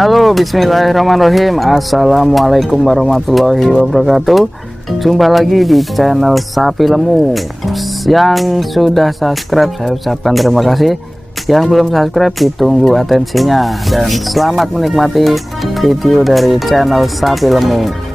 Halo, bismillahirrahmanirrahim. Assalamualaikum warahmatullahi wabarakatuh. Jumpa lagi di channel Sapi Lemu. Yang sudah subscribe saya ucapkan terima kasih. Yang belum subscribe ditunggu atensinya. Dan selamat menikmati video dari channel Sapi Lemu.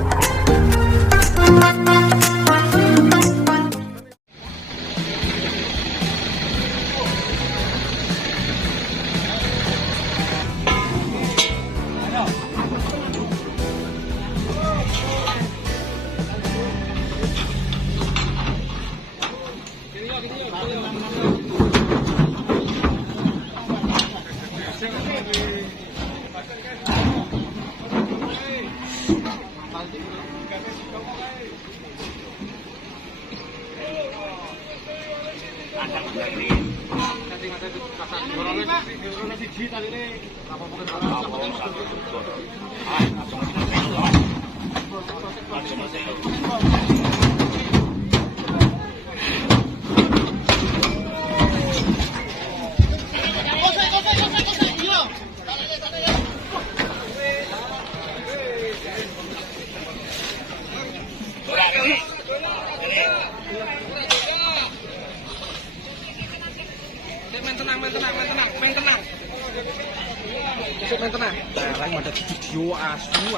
Main tenang. Nah, ada video asu.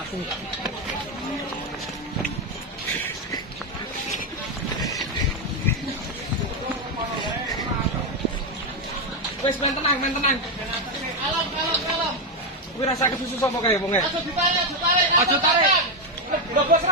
Wes main tenang. Alam. Kuwi rasa kesusu sapa kae wong e? Aja tarik. Lobos.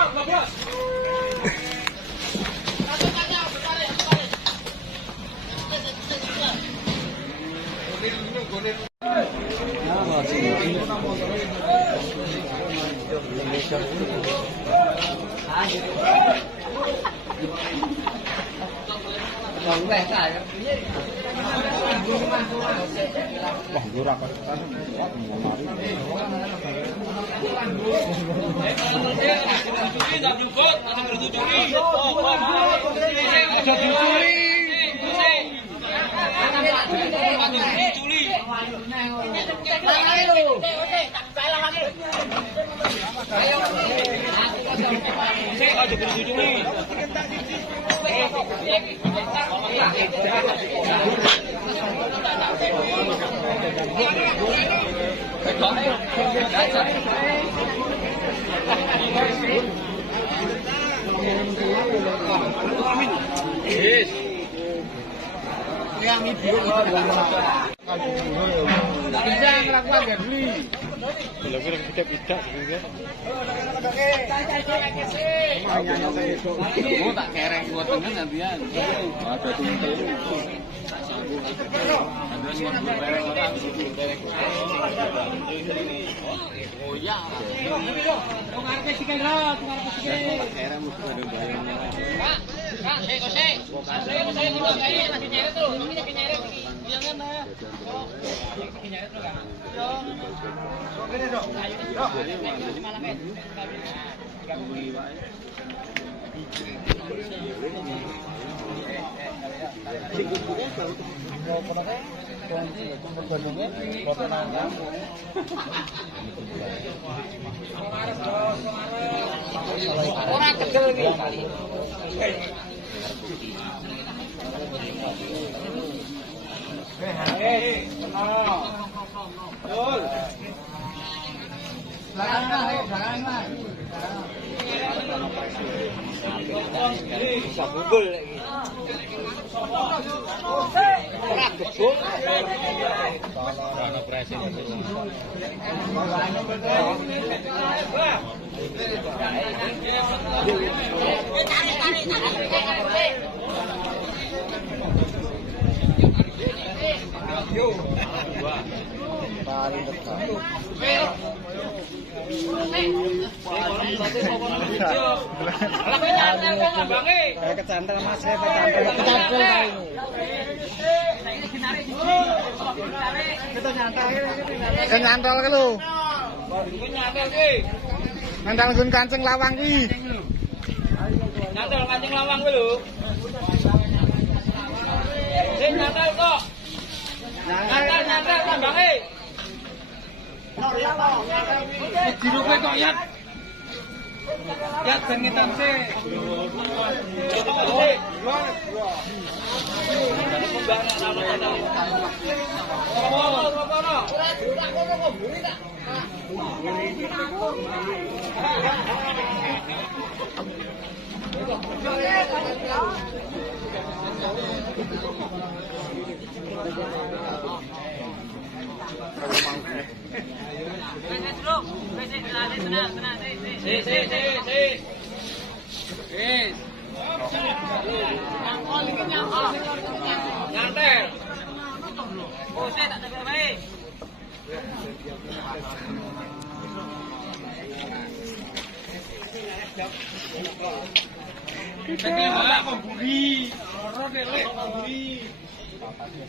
Bisa ngelakukan ya beli. Kalau kita tidak juga. Oh tak kereng buat tengah nantian. Ada tinggal. Oh ya. Pengarpe sikit lah, pengarpe sikit. Kereng mesti ada bayarnya. Kak, saya juga kayak lagi nyeret tuh. Ini lagi nyeret iki. Iya kan ya. Lagi nyeret tuh kan. Yo. Gini dong. Yo. Malah kan. Enggak beli wae. Orang kecil ini. Bisa bubul lagi. Ora gebul. Ana presen itu. Yo. Paling dekat. Kecantol mas, kecantol ke lu. Nandang gun kancing lawang ki. Nandang kancing lawang ki lho. Sing nandang kok. Nandang tambange. Jeruknya kok ya? Ya jangan sih.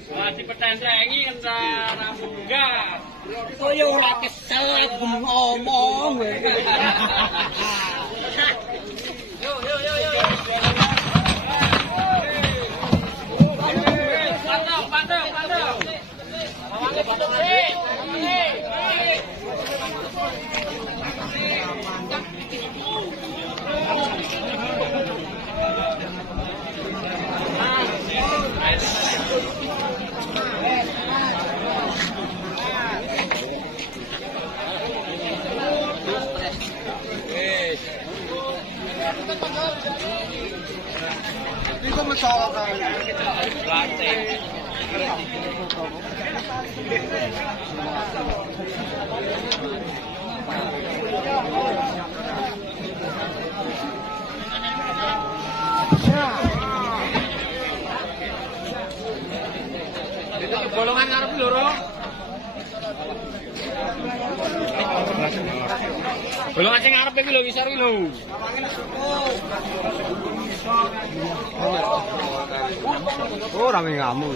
Masih petentrengi kan cara munggah. Kaya ora kesel ngomong. Yo. Pantau. Ini kok masalah kan? Itu bolongan ngarep loro. Bolongan sing ngarep iki lho ngisor iki lho. Oh, rame kamu.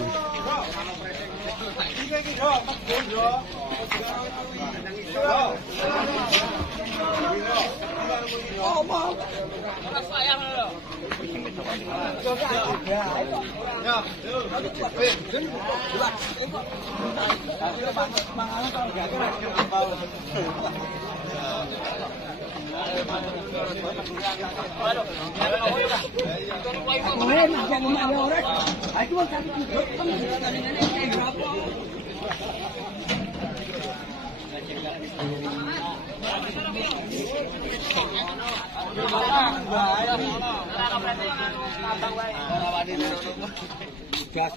Gas